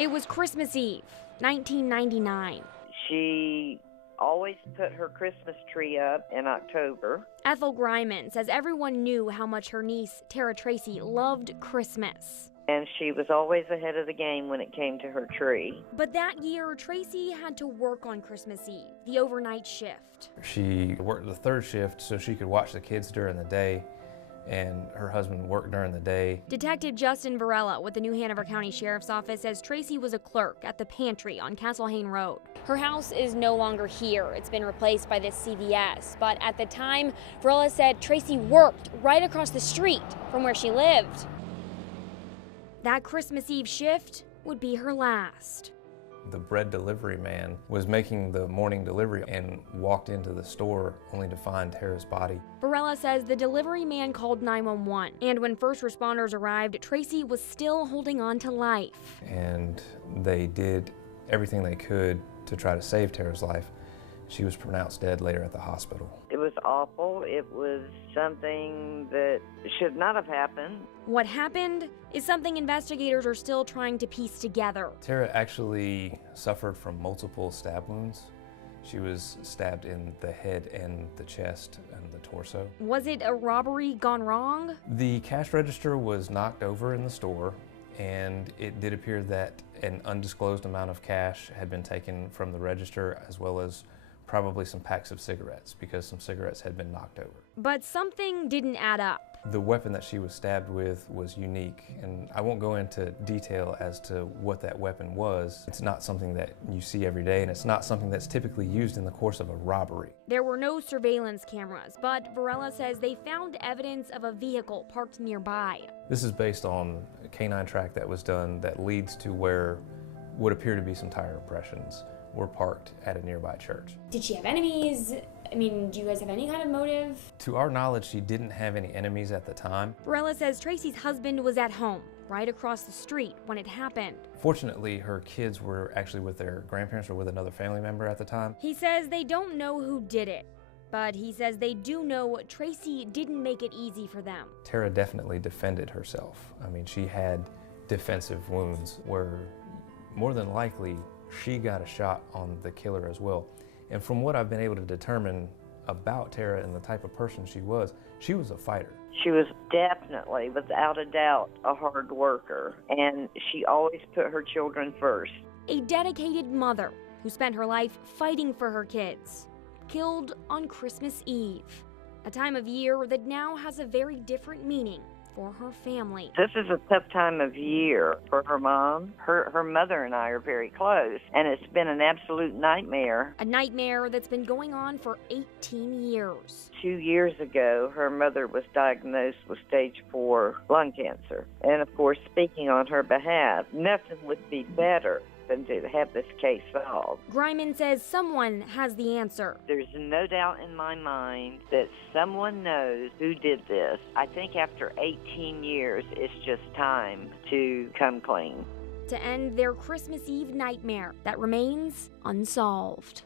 It was Christmas Eve, 1999. She always put her Christmas tree up in October. Ethel Griman says everyone knew how much her niece, Tera Tracy, loved Christmas. And she was always ahead of the game when it came to her tree. But that year, Tracy had to work on Christmas Eve, the overnight shift. She worked the third shift so she could watch the kids during the day, and her husband worked during the day. Detective Justin Varela with the New Hanover County Sheriff's Office says Tracy was a clerk at the pantry on Castlehane Road. Her house is no longer here. It's been replaced by this CVS. But at the time, Varela said Tracy worked right across the street from where she lived. That Christmas Eve shift would be her last. The bread delivery man was making the morning delivery and walked into the store only to find Tera's body. Varela says the delivery man called 911, and when first responders arrived, Tracy was still holding on to life. And they did everything they could to try to save Tera's life. She was pronounced dead later at the hospital. It was awful. It was something that should not have happened. What happened is something investigators are still trying to piece together. Tera actually suffered from multiple stab wounds. She was stabbed in the head and the chest and the torso. Was it a robbery gone wrong? The cash register was knocked over in the store, and it did appear that an undisclosed amount of cash had been taken from the register, as well as probably some packs of cigarettes, because some cigarettes had been knocked over. But something didn't add up. The weapon that she was stabbed with was unique, and I won't go into detail as to what that weapon was. It's not something that you see every day, and it's not something that's typically used in the course of a robbery. There were no surveillance cameras, but Varela says they found evidence of a vehicle parked nearby. This is based on a canine track that was done that leads to where would appear to be some tire impressions were parked at a nearby church. Did she have enemies? I mean, do you guys have any kind of motive? To our knowledge, she didn't have any enemies at the time. Varela says Tracy's husband was at home, right across the street when it happened. Fortunately, her kids were actually with their grandparents or with another family member at the time. He says they don't know who did it, but he says they do know Tracy didn't make it easy for them. Tera definitely defended herself. I mean, she had defensive wounds where more than likely she got a shot on the killer as well. And from what I've been able to determine about Tera and the type of person she was a fighter. She was definitely, without a doubt, a hard worker, and she always put her children first. A dedicated mother who spent her life fighting for her kids, killed on Christmas Eve, a time of year that now has a very different meaning for her family. This is a tough time of year for her mom. Her mother and I are very close, and it's been an absolute nightmare. A nightmare that's been going on for 18 years. 2 years ago, her mother was diagnosed with stage 4 lung cancer. And of course, speaking on her behalf, nothing would be better than to have this case solved. Griman says someone has the answer. There's no doubt in my mind that someone knows who did this. I think after 18 years, it's just time to come clean. To end their Christmas Eve nightmare that remains unsolved.